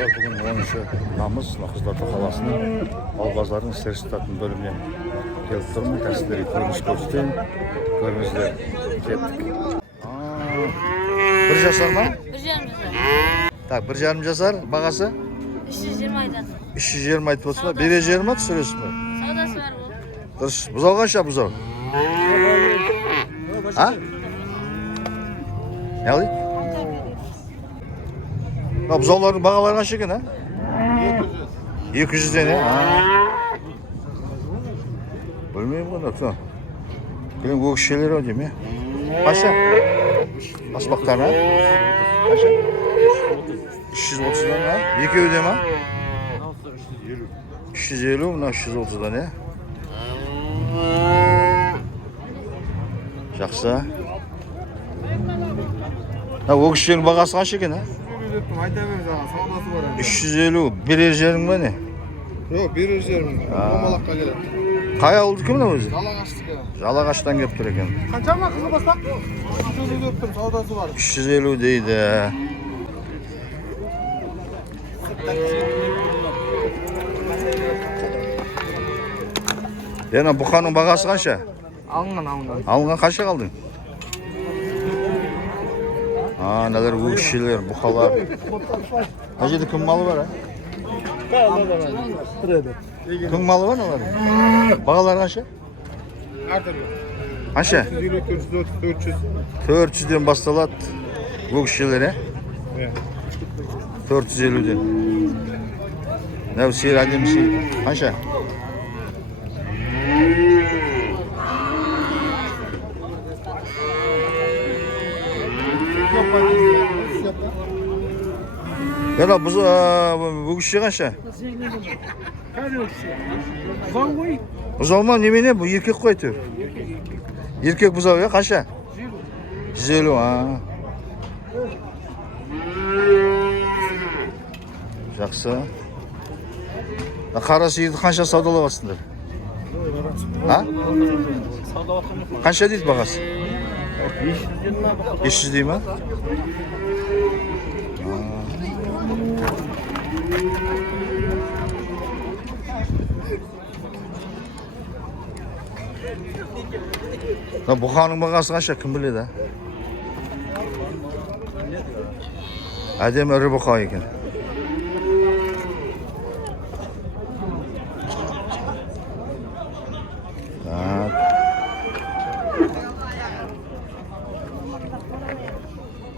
Dostlar, bugün 10. Тамыз Қызылорда қаласының Албазардың сертификатын бөліміне келіп тұрмын. Кәсіпкерлерге көрініс көрсетейін. Көріңіздер, кеттік. Bir жасар ма? 1,5 жасар. Так, 1,5 жасар. Бағасы? 320 айтады. 320 айтып отырсыз ба? Бережер ма, түсіресіз бе? Саудасы бар бұл. Дұрыс. Бұзау қанша бұзау? А? Не алайын? Бұзаулардың бағалары қанша екен, а? 200'ден, а? Білмеймін ғой, да. Білем өкшелері о деймін, қанша? Аспақтар, а? Қанша? 330'дан, а? Екеуі де ма? 350, мына 330'дан, е? Жақсы. Өкшелердің бағасы қанша екен, а? 350, берер жерің ба не? Yok, берер жерім. Омалаққа келеді. Қай ауылдікі мына өзі? Жалағаштікі. Жалағаштан келіп тұр екен. Қанша ма қызыл бастақ? 350 деп тұрмын, саудасы бар. 350 дейді. Ена бұқаның бағасы қанша? Алынған. Алынған қанша қалдың? Нәлер өкшелер, бұқалар. Мына жерде кім малы бар, а? Кім малы бар налар? Бағалар қанша? Әртүрлі. Қанша? 400. 400'ден басталады өкшелер, е? 450'ден. Нәу сиыр әдемі сиыр. Қанша? Yana өкше қанша? Бұзау ма немене? Бұл еркек қой әйтеуір. Еркек бұзау, е? Қанша? 150, а. Жақсы. Қара сиырды қанша саудалап жатсыңдар? А? Қанша дейді бағасы? 500 дей ма? Бұқаның бағасы қанша, кім біледі, а? Әдемі ірі бұқа екен.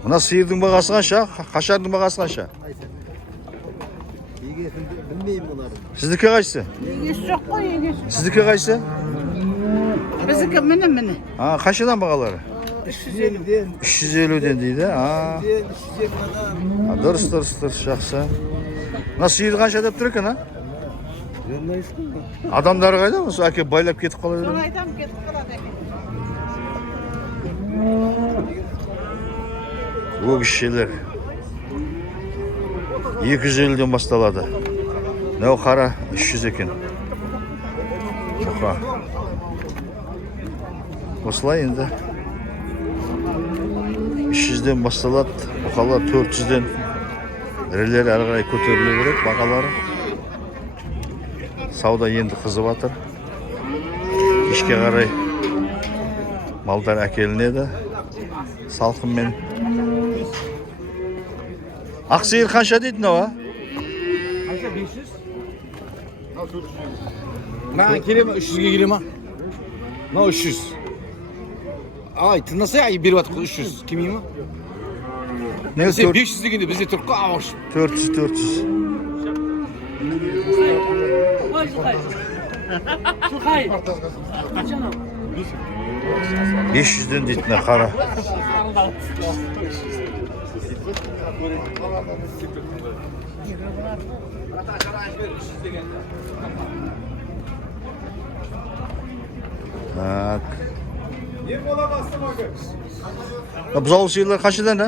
Мына сиырдың бағасы қанша? Қашардың бағасы қанша? Білмеймін бұларды. Сіздікі қайсы? Егесі жоқ қой, егесі. Сіздікі қайсы? Біздікі міне. Қаншадан бағалары? 350'den. 350'ден дейді. Дұрыс, жақсы. Мына сиыр қанша деп тұр екен, а? Адамдары қайда? Осы әке байлап кетіп қала береді. Соны айтам, кетіп қалады екен. Өкшелер 250'ден басталады. Нәу қара 300 екен. Жұқа. Осылай енді 300'ден басталады. Бұқалар 400'ден. Ірілері әрі қарай көтеріле береді бағалары. Сауда енді қызып жатыр. Кешке қарай малдар әкелінеді. Салқынмен. Ақсиыр қанша дейді мынау? Қанша 500? Маған келе ма? 300'ге келе ма? Мынау 300. Ай, тыңдаса ай беріп жатыр 300. Келмей ма? Не 500 дегенде бізде тұрып қой ауаш. 400. Ой, Шұқай. 500'ден дейді мына қара. Так. Бұзау сиырлар қаншадан, а?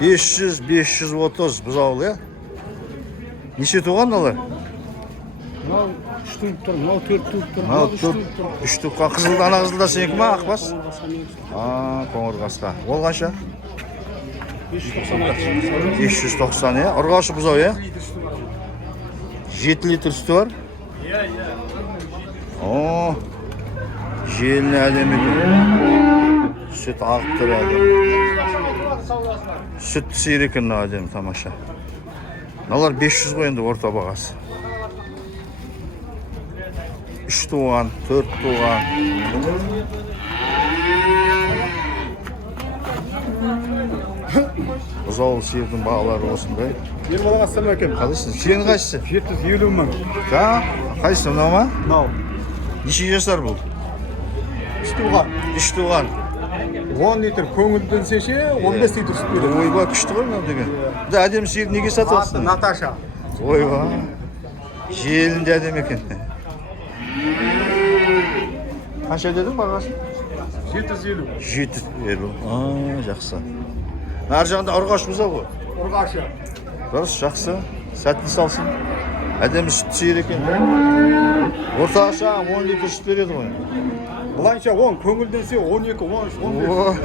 500-530 бұзау, е? Неше туған олар? Мынау 3 туып тұр, мынау 4 туып тұр. Мынау 3 туған. Ана қызылда сенікі ма, ақбас? Қоңыр қасқа. Ол қанша? 590 ya. Urg'oshi buzov ya. 7 litr sütü var. Oo. Jelini adamı. Süt akıp duradi. Süt sıyırıkın adam tamaşa. Nalar 500 qo'yindi o'rta bag'asi. 3 tuğan, 4 tuğan. Buzov sıyırdın bağları olsunday. Yer balaga assalamu alaykum. Qaysisi? Seni qaysisi? 750 ming. Ha? Qaysisi nima? No. Necha yashar bu? Ishtuga. 3 tuğan. 10 litr ko'ngildan seshi 15 litr sut beradi. Oyba kuchli qo'y nima degan. Bitta adam sıyır nega sotyapsan? Natasha. Oyba. Jelinde adam ekan. Qancha dedim bag'asi? 750. 750. Yaxshi. Nar жағында urg'osh bo'lsa bu. Urg'oshi. Dұрыс, жақсы. Сәтті салсын. Әдемі сүт сүйер екен. Орташа 10 литр сүт береді ғой. Бұлайынша 10, көңілденсе 12, 13, 15.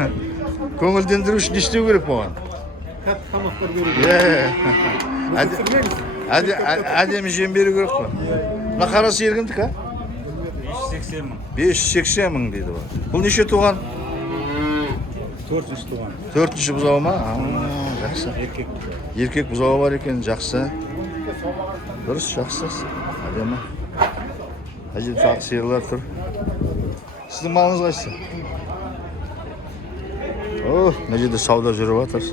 Көңілдендіру үшін не істеу керек бұған? Тәтті тамақтар беру керек. Әдемі жем беру керек қой. Мына қара сиыр кімдікі? 580 мың дейді ғой. Бұл неше туған? 400 туған. 4-ші бұзауы ма? Жақсы. Еркек бұзауы бар екен, жақсы. Дұрыс, жақсы. Әдемі. Әжел тағы сиырлар тұр. Сіздің малыңыз қайсы? О, мына жерде сауда жүріп жатыр.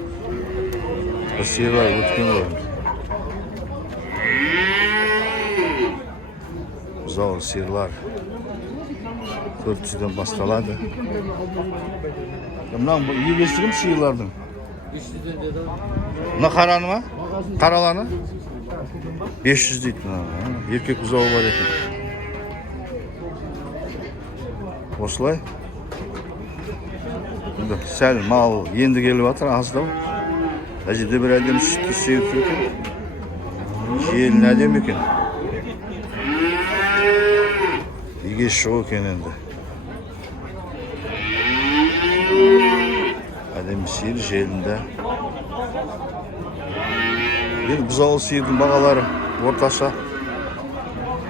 Бір сиырлар өткен ғой. Бұзау сиырлар 400-ден басталады. Мынау егестігім сиырлардың. Мына қараны ма? Қараланы? 500 дейді. Еркек бұзауы бар екен. Осылай. Сәл мал енді келіп жатыр, аздау. Әжеде бір әдемі сүтті сеуіп тұр екен. Желін әдем екен. Еге шығу екен енді. Әдемі сиыр желінде. Енді бұзауы сиырдың бағалары орташа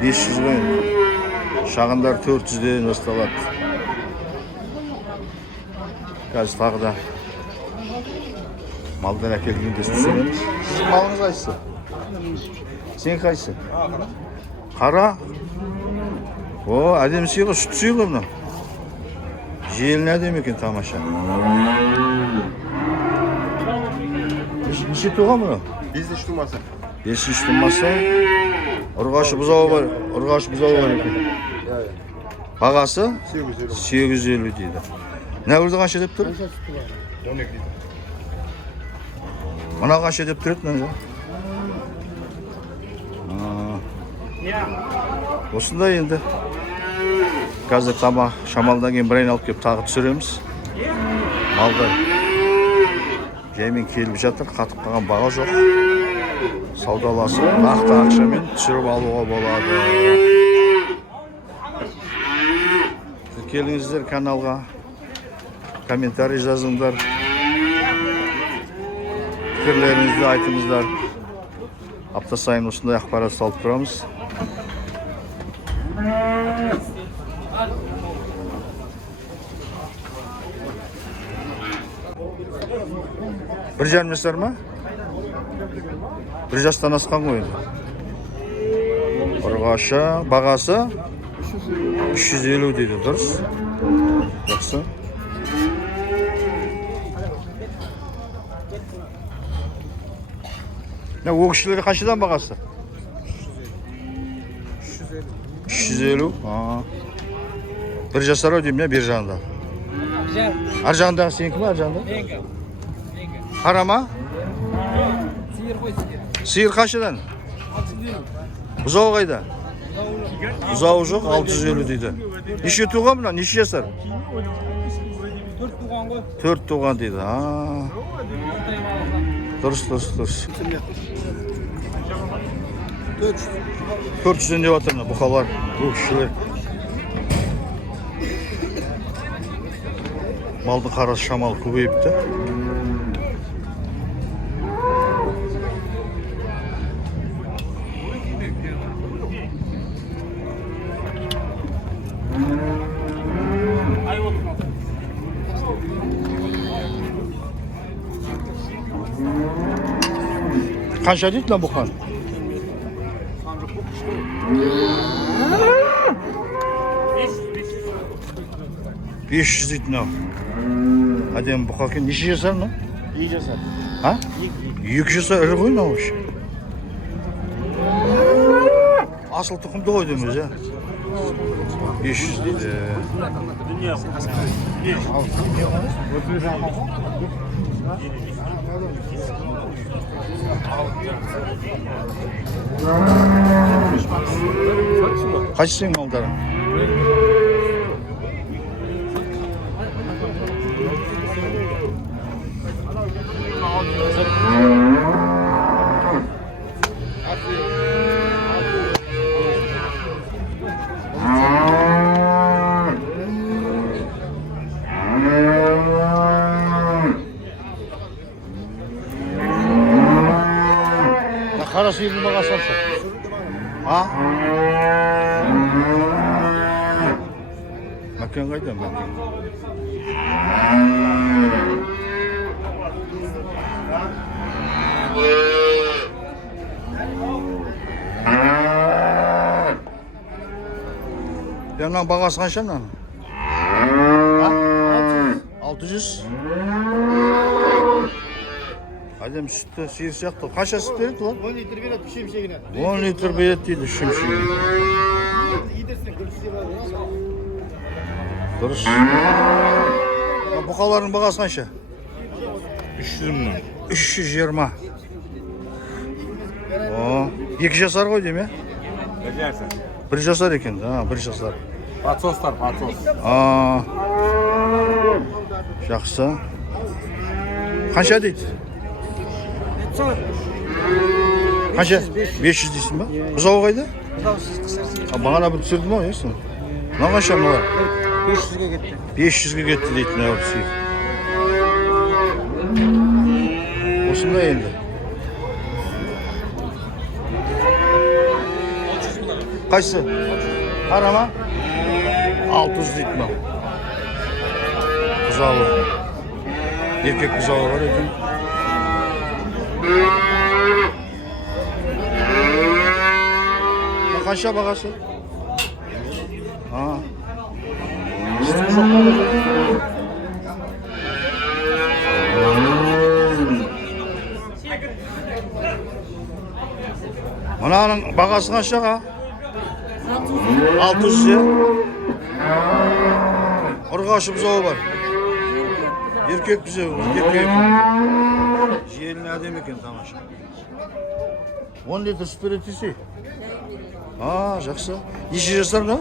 500 ғой. Шағындар 400-ден басталады. Қазір тағы да малдан әкелгенде түсеміз. Сіздің малыңыз қайсысы? Сен қайсысы? Қара? О, әдемі сиыр ғой, сүт сиыр ғой мынау. Желін әдем екен тамаша. Неше туған мұны? 5 тумасы. 5 тумасы. Urg'oshi бұзауы бар. Urg'oshi бұзауы бар екен. Бағасы? 850 дейді. Нәуірді қанша деп тұр? 12 литр. Мына қанша деп тұрады мына? Осындай енді. Қазір тамақ шамалдан кейін бір айналып келіп тағы түсіреміз. Малдар жаймен келіп жатыр, қатып қалған баға жоқ. Саудаласып, нақты ақшамен түсіріп алуға болады. Келіңіздер каналға, комментарий жазыңдар. Пікірлеріңізді айтыңыздар. Апта сайын осындай ақпарат салып тұрамыз. Бір жарым жасар ма? Бір жастан асқан ғой. Urg'oshi бағасы 350 дейді, дұрыс. Жақсы. О кісілері қаншадан бағасы? 350. Бір жасар ау деймін, бер жағында. Ар жағындағы сенікі ма, ар жағында? Қара ма? Сиыр қаншадан? Бұзауы қайда? Бұзауы жоқ, 650 дейді. Неше туған мұна? Неше жасар? 4 туған дейді. Дұрыс. 400-ден деп жатыр мына бұқалар, көкшілер. Малдың қарасы шамалы көбейіпті. Qancha deydi lan bu qon? 500 deydi lan. Hadi bu qon necha jasar lan? 2 jasar. Ha? 2 jasar iri qo'y lan o'sha. Asıl tuxumda qo'ydingiz ya. 500 deydi. Kaç sen maldarım? Qara suyunu bağa salsa. Ha? Makan qayda makan? Yandan bağası qancha lan? Ha? 600. Adem sütü sıyırsacaktı. Kaça süt verirdi lan? 10 litre beradi, şimşegine. 10 litre beredi deydi şimşek. Yedirsin, kırmızı var. Dürüst. Buqaların бағасы қанша? 300 ming. 320. O, 2 жасар ғой дейм, Becersin. 1 жасар екен, ha, 1 жасар. Patsoslar, patsos. Жақсы. Қанша дейді? Қанша? 500 дейсің ба? Бұзауы қайда? Бағана бір түсірді ма, есің? Мына қанша мыналар? 500'e gitti. 500'e кетті дейді мына өксі. Осындай енді. Қайсы? Қара ма? 600 дейді мына. Бұзауы. Еркек бұзауы бар екен. Қанша бағасы? Мынаның бағасы қаншаға? 600 ya. Ұрғашы бұзауы бар. Еркек бұзауы, еркек. Желін әдем екен тамаша. 10 литр сүт береді десе. Жақсы. Неше жасар ма?